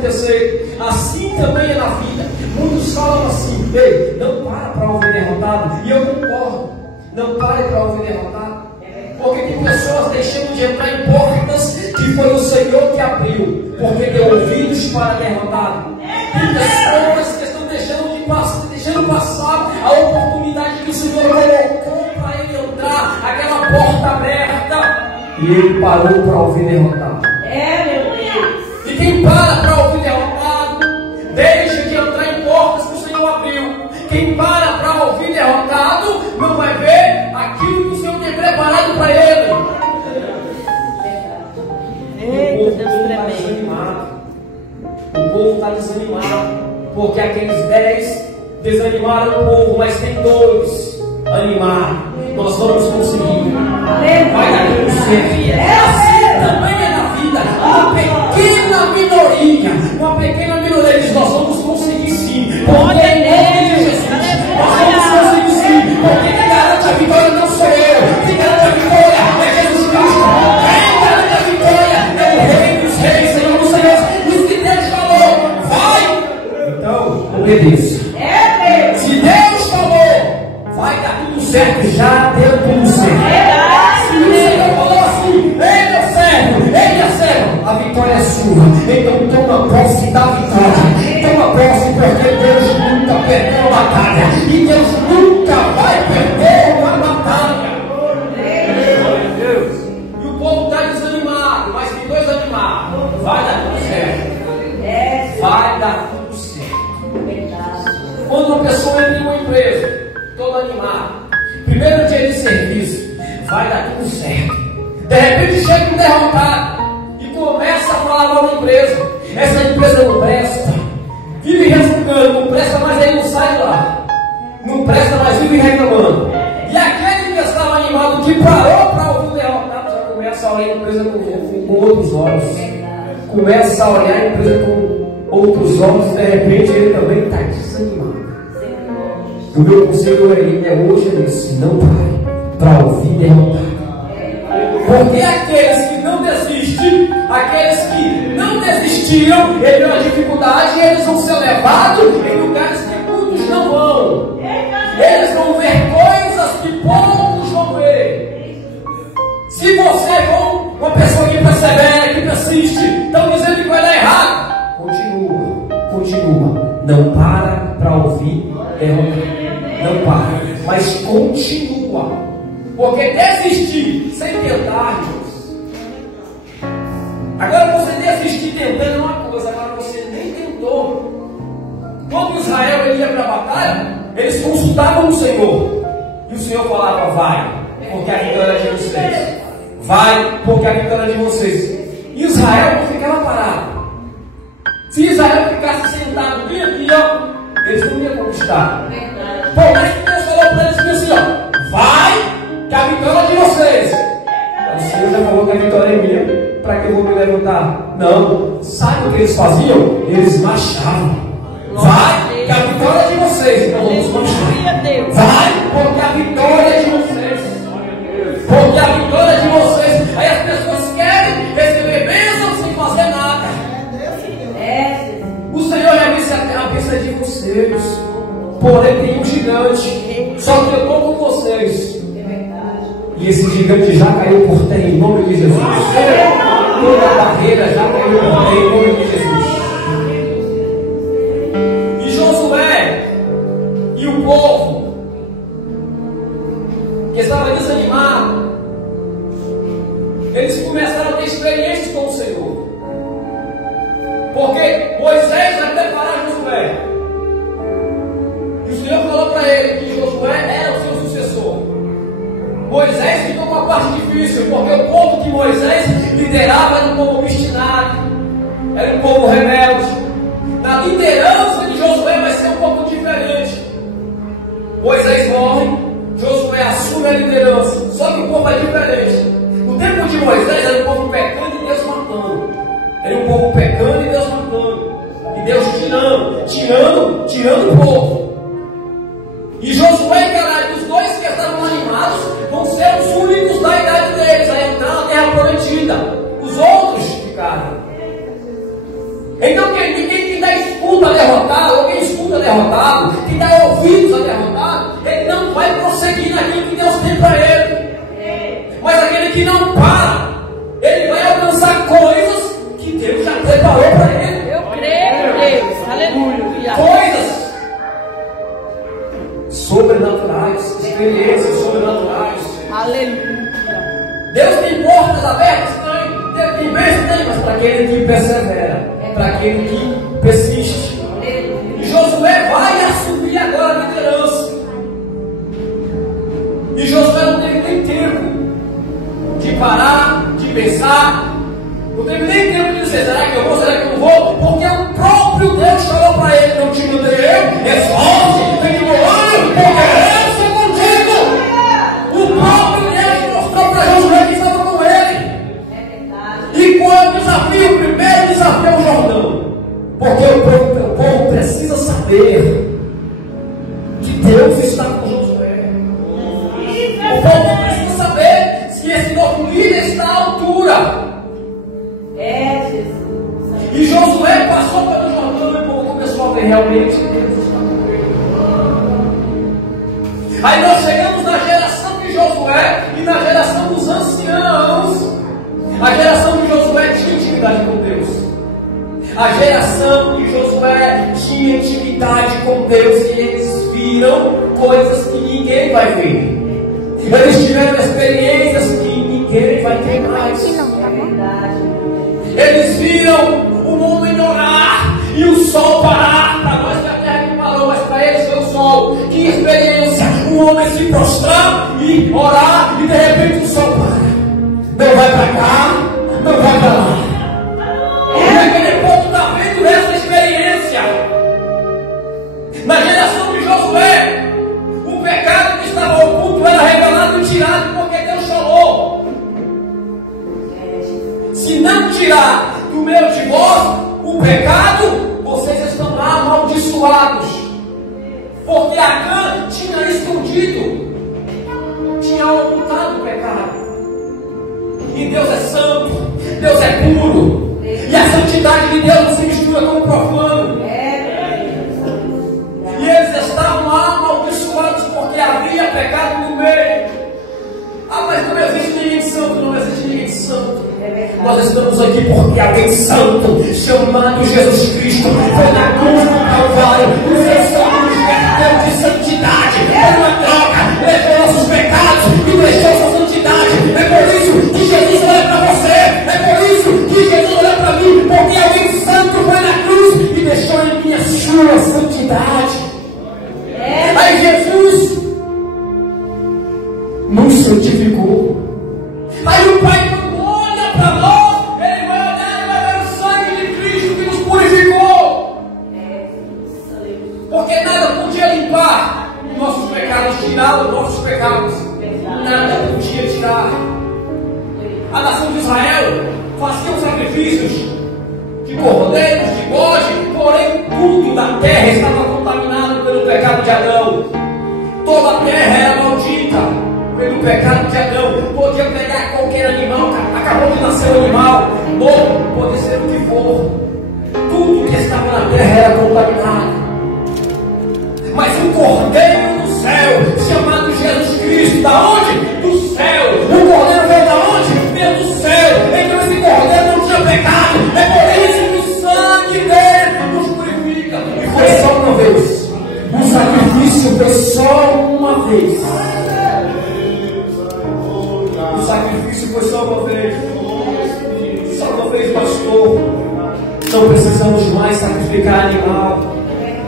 acontecer. Assim também é na vida. Muitos falam assim: ei, não para ouvir derrotado. E eu concordo, não pare para ouvir derrotado. Porque tem pessoas deixando de entrar em portas que foi o Senhor que abriu, porque deu ouvidos para derrotado. Tem pessoas que estão deixando passar a oportunidade que o Senhor colocou para ele entrar, aquela porta aberta, e ele parou para ouvir derrotado. Meu Deus. E quem para ouvir derrotado, deixa de entrar em portas que o Senhor abriu. Quem para ouvir derrotado, não vai ver aquilo que o Senhor tem preparado para ele. O povo está desanimado, porque aqueles 10 desanimaram o povo, mas tem 2 animados. Nós vamos conseguir. Vai dar tudo certo. Assim também é na vida. Uma pequena minoria diz: nós vamos conseguir sim. Porque em nome de Jesus, nós vamos conseguir sim. Porque quem garante a vitória não sou eu. Quem garante a vitória é Jesus Cristo. Quem garante a vitória é o Rei dos Reis, Senhor dos Senhores. Os que Deus falou, vai. Então, obedeça. Se Deus falou, vai dar tudo certo. Já deu tudo certo. Se o Senhor falou assim: ele é servo, a vitória é sua. Então toma posse da vitória. Toma posse, porque Deus nunca perdeu a batalha. E Deus nunca vai perder uma batalha. E o povo está desanimado, mas tem 2 animados. Vai dar tudo certo. Vai dar tudo certo. Quando uma pessoa entra em uma empresa, todo animado, primeiro dia de serviço, vai dar tudo certo. De repente chega um derrotado e começa a falar mal da empresa. Essa empresa não presta. Vive resmungando, não presta, mas aí não sai de lá. Não presta, mas vive reclamando. E aquele que estava animado, que parou para ouvir o derrotado, já começa a olhar a empresa com outros olhos. Começa a olhar a empresa com outros olhos. De repente ele também está desanimado. O meu conselho é hoje esse: não pare para ouvir derrotado. Porque aqueles que não desistiram, ele viu a dificuldade, e eles vão ser levados em lugares que muitos não vão. Eles vão ver coisas que poucos vão ver. Se você for uma pessoa que persevera, que persiste, estão dizendo que vai dar errado, continua. Não para ouvir derrotado. Não para, mas continua. Porque desistir sem tentar, irmãos. Agora você desistir tentando é uma coisa, agora você nem tentou. Quando Israel ia para a batalha, eles consultavam o Senhor. E o Senhor falava: vai, porque a vitória é de vocês. Vai, porque a vitória é de vocês. E Israel não ficava parado. Se Israel ficasse sentado bem aqui, eles não iam conquistar. Por mais que Deus falou para eles assim: vai, que a vitória é de vocês. O Senhor já falou que a vitória é minha. Para que eu vou me levantar? Não. Sabe o que eles faziam? Eles marchavam. Vai, que a vitória é de vocês. Então vamos marchar. Vai, porque a vitória é de vocês. Porque a vitória é de vocês. Aí as pessoas querem receber bênçãos sem fazer nada. O Senhor já disse: a bênção é de vocês. Porém tem um gigante. Só que eu estou com vocês. E esse gigante já caiu por terra em nome de Jesus. Toda a barreira já caiu por terra em nome de Jesus. E Josué e o povo que estava desanimado, eles começaram a ter experiências com o Senhor. Porque Moisés vai preparar Josué. E o Senhor falou para ele que Josué era o seu sucessor. Moisés ficou com a parte difícil, porque o povo que Moisés liderava era um povo obstinado, era um povo rebelde. Na liderança de Josué vai ser um pouco diferente. Moisés morre, Josué assume a liderança, só que o povo é diferente. No tempo de Moisés era um povo pecando e Deus matando. Era um povo pecando e Deus matando. E Deus tirando o povo. E Josué e Caleb, os dois que estavam animados, vão ser os únicos da idade deles a entrar na terra prometida. Os outros ficaram. Então quem dá escuta a derrotado, ou quem escuta derrotado, quem dá ouvidos a derrotado, ele não vai prosseguir naquilo que Deus tem para ele. Mas aquele que não para, ele vai alcançar coisas que Deus já preparou para ele. Eu creio, Deus. Aleluia. Coisas sobrenaturais, experiências sobrenaturais. Aleluia. Deus tem portas abertas? Tem. Deus tem bênçãos? Tem, mas para aquele que persevera, para aquele que persiste. E Josué vai assumir agora a liderança. E Josué não teve nem tempo de parar, de pensar. Não teve nem tempo de dizer, será que eu vou, será que eu não vou? Porque o próprio Deus falou para ele, não te mandei eu, esforce, vem de molânio, porque eu sou contigo. O próprio Deus mostrou para Josué que estava com ele. E qual é o desafio? O primeiro desafio é o Jordão. Porque o povo precisa saber que Deus está com Josué. O povo precisa saber se esse novo líder está à altura. Jesus. E Josué passou pelo Jordão e o povo começou a ver realmente Deus está com ele. Aí nós chegamos na geração de Josué e na geração dos anciãos. A geração de Josué tinha intimidade com Deus. A geração de Josué tinha intimidade com Deus e eles viram coisas que ninguém vai ver. Eles tiveram experiências que ninguém vai ter mais. Eles viram o mundo ignorar e o sol parar. Para nós que a terra que parou, mas para eles foi o sol. Que experiência! O homem se prostrar e orar e de repente o sol para. Não vai para cá, não vai para lá. E naquele ponto está vendo essa experiência. Na geração de Josué, o pecado que estava oculto era revelado e tirado porque Deus falou. Se não tirar do meio de vós o pecado, vocês estão lá amaldiçoados. Porque Acã tinha escondido, tinha ocultado o pecado. E Deus é santo, Deus é puro. E a santidade de Deus não se mistura com o profano. E eles estavam lá amaldiçoados porque havia pecado no meio. Ah, mas não existe ninguém santo, não existe ninguém santo. Nós estamos aqui porque alguém santo, chamado Jesus Cristo, foi na cruz do Calvário, nos ensinou verdadeiro de santidade, foi uma troca, levou nossos pecados e deixou sua santidade. É por isso que Jesus olha para você, é por isso que Jesus olha para mim, porque alguém santo foi na cruz e deixou em mim a sua santidade. Aí Jesus nos santificou. Aí o Pai olha para nós, Ele vai olhar e vai ver o sangue de Cristo que nos purificou. Porque nada podia limpar os nossos pecados, tirar os nossos pecados. Nada podia tirar. A nação de Israel fazia sacrifícios de cordeiros, de bode, porém tudo da terra estava contaminado pelo pecado de Adão. Toda a terra era maldita pelo pecado de Adão. Podia pegar qualquer animal, acabou de nascer um animal, ou pode ser o que for. Tudo que estava na terra era contaminado. Mas um cordeiro do céu, chamado Jesus Cristo, da onde? Do céu. O cordeiro veio da onde? Veio do céu. Então esse cordeiro não tinha pecado. É por isso que o sangue dele nos purifica. E foi só uma vez. O sacrifício foi só uma vez. O sacrifício foi só uma vez. Só uma vez, pastor. Não precisamos mais sacrificar animal.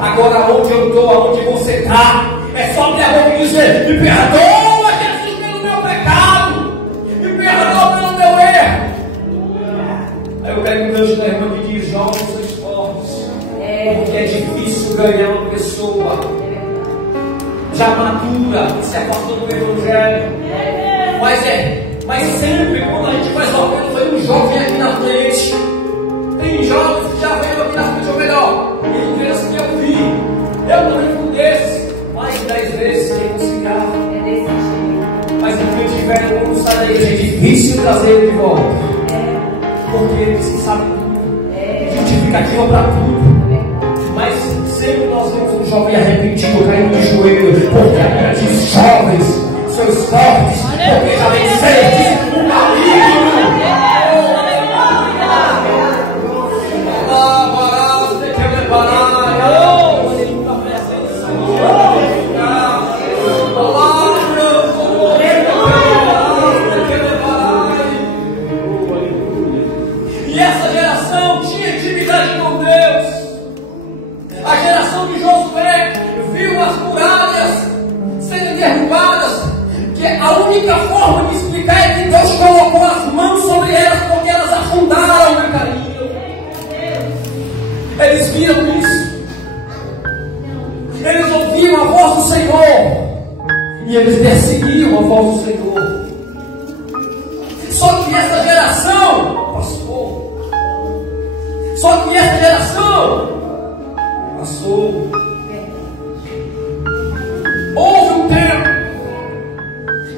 Agora onde eu estou, aonde você está, é só ter a boca e dizer: me perdoa, Jesus, pelo meu pecado, me perdoa pelo meu erro. Aí eu pego o gancho da irmã que diz: joga os seus esforços, porque é difícil ganhar uma pessoa já madura, se afastando do evangelho. Mas sempre quando a gente faz uma coisa, vem um jovem aqui na frente. Tem jovens que já veio aqui na frente, ou melhor, tem vezes que eu vi. Eu também fui desses, mais de 10 vezes que eu cigarro. Mas o que tiver, quando sai da igreja, é difícil trazer ele de volta. Porque eles sabem tudo. A gente justificativa para tudo. Mas sempre nós vemos um jovem arrependido caindo de joelho, porque a Bíblia diz: jovens, sois fortes, porque já vencestes o maligno. E essa geração tinha intimidade com Deus. A geração de Josué viu as muralhas sendo derrubadas, que a única forma de explicar é que Deus colocou as mãos sobre elas, porque elas afundaram no caminho. Eles viram isso. Eles ouviam a voz do Senhor e eles perseguiam a voz do Senhor. Só que essa geração passou. Só que essa geração passou. Houve um tempo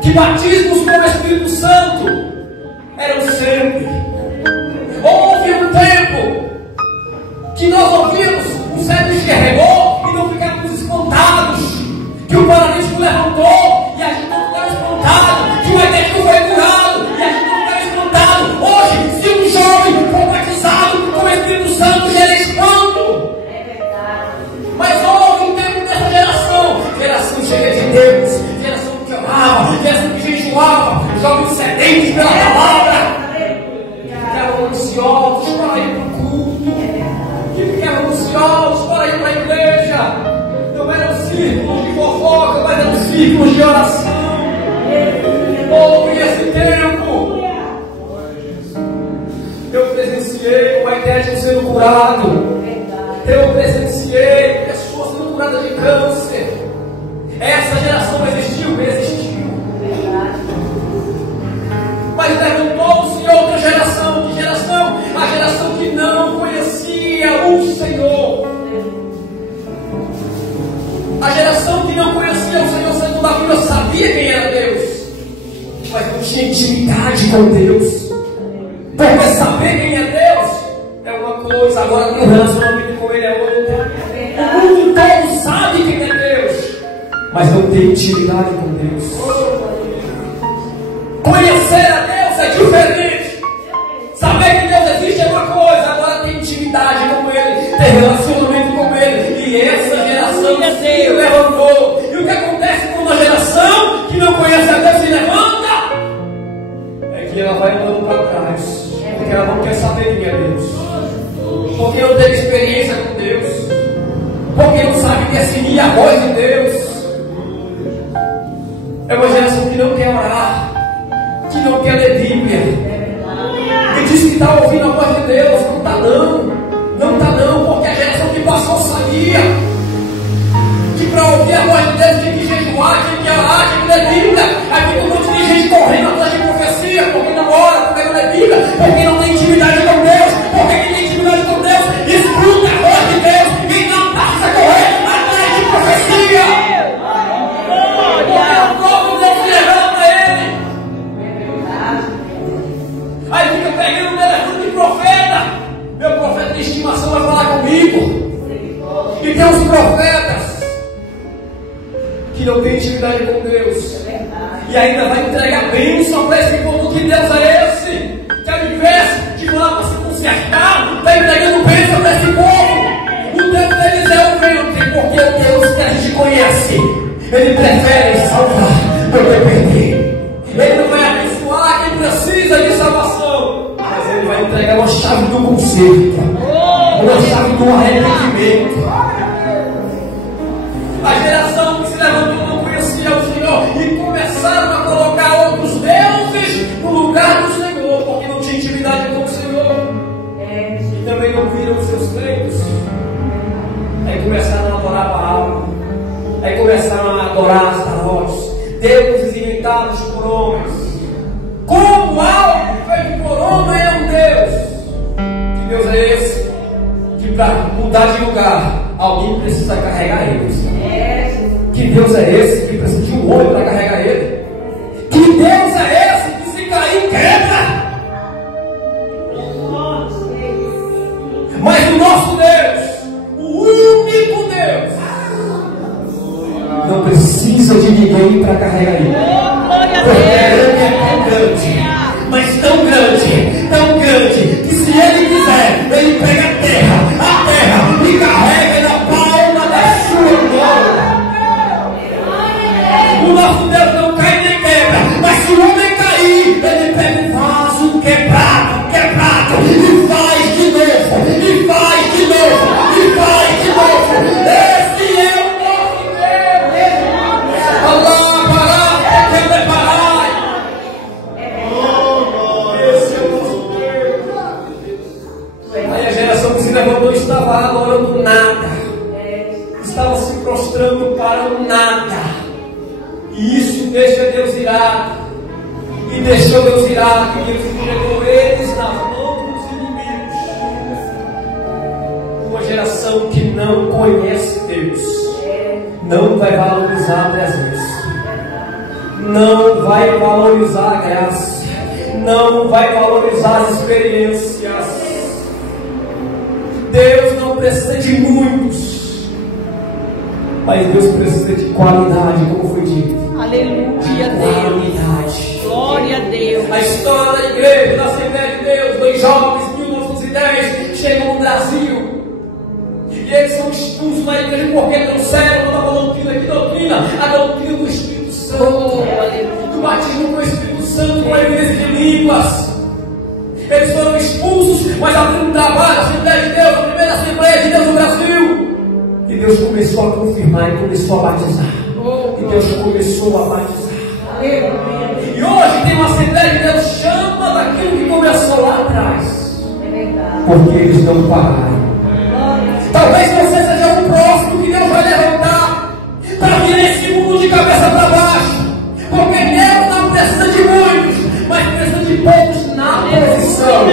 que batismos com o Espírito Santo eram sempre. Houve um tempo que nós ouvimos o cego escorregou e não ficávamos espantados, que o paralítico levantou e a gente não ficava espantado, que o herético foi curado e a gente não ficava espantado. Hoje, se um jovem for batizado com o Espírito Santo, gera espanto. Mas houve um tempo dessa geração cheia de Deus, geração que amava, geração que jejuava, jovens sedentes pela palavra, que ficavam ansiosos para ir para o culto, que ficavam ansiosos para ir para a igreja. Não eram círculos de fofoca, mas eram círculos de oração. Houve esse tempo. Eu presenciei o Eterno sendo curado. Eu presenciei pessoas sendo curadas de câncer. Essa geração existiu. Mas levantou-se outra geração. Que geração? A geração que não conhecia o Senhor. A geração que não conhecia o Senhor, sendo da Bíblia, sabia quem era Deus, mas não tinha intimidade com Deus. Porque saber quem é Deus é uma coisa, agora ter um relacionamento com Ele é outra. O mundo todo sabe quem é Deus, mas não tem intimidade com Deus. Conhecer a Deus é diferente. Saber que Deus existe é uma coisa, agora ter intimidade com Ele, ter relacionamento com Ele. E essa geração se levantou. E o que acontece com uma geração que não conhece a Deus se levanta? É que ela vai andando para trás. Porque ela não quer saber quem é Deus. Porque não teve experiência com Deus. Porque não sabe discernir a voz de Deus. É uma geração que não quer orar, que não quer ler Bíblia, que diz que está ouvindo a voz de Deus. Não está não, porque a geração que passou sabia que para ouvir a voz de Deus tinha que jejuar, tinha que orar, tinha que ler Bíblia. Aí fica um monte de gente correndo atrás de profecia, porque não ora, porque não lê Bíblia, porque não tem intimidade com Deus. Porque quem tem intimidade com Deus escuta a voz de Deus e não passa a correr atrás de profecia. Porque o povo Deus se revela para ele. Aí fica pegando o telefone de profeta. Meu profeta de estimação vai falar comigo. E tem os profetas que não tem intimidade com Deus e ainda vai entregar bênção para esse povo. Que Deus é esse? Que ao invés de lá para se consertar, está entregando bênção para esse povo. O Deus deles é o ventre, porque o Deus que a gente conhece, Ele prefere salvar do que perder. Ele não vai abençoar quem precisa de salvação, mas Ele vai entregar uma chave do conserto, uma chave do arrependimento. A geração que se levantou não conhecia o Senhor e começaram a colocar outros deuses no lugar do Senhor, porque não tinha intimidade com o Senhor. E também não viram os seus feitos. Aí começaram a adorar Baal. Aí começaram a adorar Astarotes, deuses inventados por homens. Como algo feito por homem é um Deus? Que Deus é esse? Que para mudar de lugar, alguém precisa carregar eles. Que Deus é esse que precisa de um olho para carregar ele? Que Deus é esse que se cair quebra? Mas o nosso estava adorando nada, estava se prostrando para o nada, e isso deixa Deus irado, e deixou Deus irado, e Deus entregou eles na mão dos inimigos. Uma geração que não conhece Deus não vai valorizar a presença, não vai valorizar a graça, não vai valorizar as experiências. Deus não precisa de muitos, mas Deus precisa de qualidade, como foi dito. Aleluia, Deus. Glória a Deus. A história da igreja, da Assembleia de Deus, dois jovens, 1910, chegam no Brasil. E eles são expulsos da igreja porque trouxeram uma nova doutrina. Que doutrina? A doutrina do Espírito Santo, do batismo com o Espírito Santo, com a evidência de línguas. Eles foram expulsos, mas abriram um trabalho, a Assembleia de Deus, a primeira Assembleia de Deus no Brasil. E Deus começou a confirmar e começou a batizar. E Deus começou a batizar. E hoje tem uma Assembleia de Deus, chama daquilo que começou lá atrás. Porque eles não pararam. Talvez você seja o próximo que Deus vai levantar para vir nesse mundo de cabeça para baixo. Porque Deus não precisa de muitos, mas precisa de poucos na posição.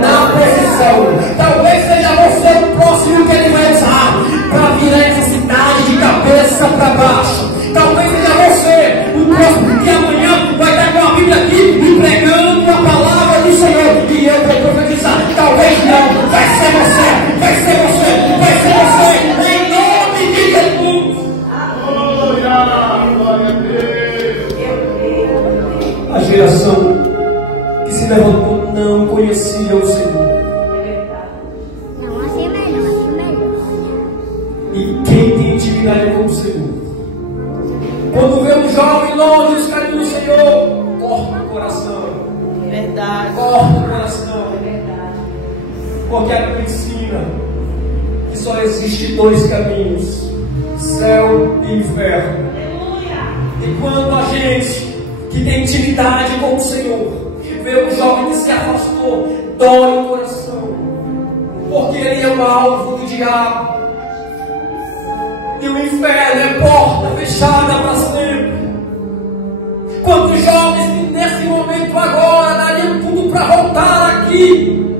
Na posição. Talvez seja você o próximo que Ele vai usar para virar essa cidade de cabeça para baixo. Talvez seja você o próximo que amanhã vai estar com a Bíblia aqui e pregando a palavra do Senhor. E eu vou profetizar. Talvez não. Vai ser você. Vai ser você. Vai ser você. Em nome de Jesus. A geração que se levantou não conhecia o Senhor. Não, assim é melhor. E quem tem intimidade com o Senhor, quando vê um jovem longe dos caminhos do Senhor, corta o coração. Verdade. Corta o coração. Porque a Bíblia ensina que só existem dois caminhos: céu e inferno. E quando a gente que tem intimidade com o Senhor vê um jovem que se afastou, dói o coração, porque ele é um alvo do diabo. E o inferno é porta fechada para sempre. Quantos jovens que nesse momento agora dariam tudo para voltar aqui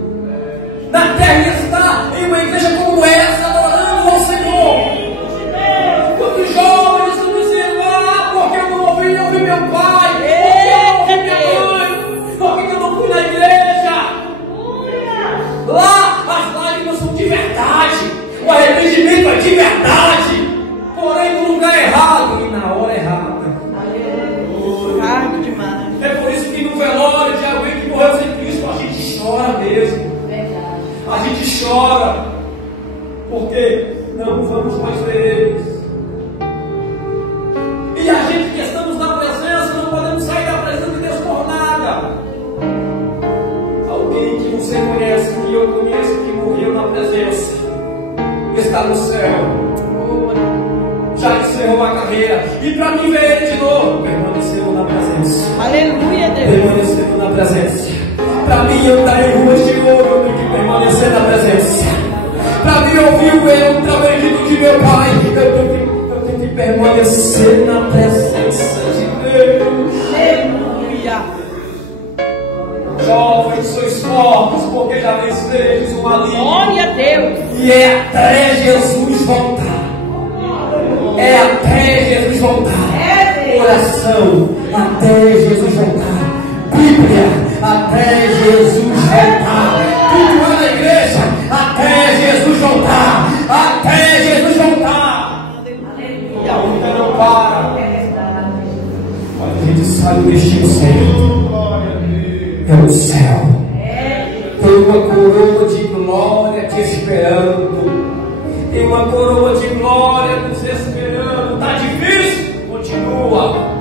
na terra e estar em uma igreja como essa, adorando ao Senhor. Quantos jovens estão dizendo: ah, porque eu não ouvi meu pai, porque eu não ouvi minha mãe, porque eu não fui na igreja. Lá as lágrimas são de verdade, o arrependimento é de verdade, porém no lugar errado e na hora errada. Cargo demais. É por isso que no velório de alguém que morreu sem Cristo a gente chora mesmo. A gente chora porque não vamos mais ver eles. E a gente que estamos na presença não podemos sair da presença de Deus por nada. Alguém que você conhece, que eu conheço, que morreu na presença, está no céu, já encerrou a carreira, e para mim ver ele de novo, permanecendo na presença. Aleluia, Deus. Permanecendo na presença. Para mim andar em ruas de ouro, eu tenho que permanecer na presença. Para mim ouvir o eu bendito de meu Pai, eu tenho que permanecer na presença de Deus. Aleluia. Jovens, sois fortes, porque já venceis o maligno. Glória a Deus. E é até Jesus voltar. É até Jesus voltar. Oração, até Jesus voltar. Bíblia, até Jesus voltar. Culto na igreja, até Jesus voltar. Até Jesus voltar. E a luta não para. Mas a gente sabe o destino certo. É o céu. Tem uma coroa de glória te esperando. Tem uma coroa de glória nos esperando. Está difícil? Continua.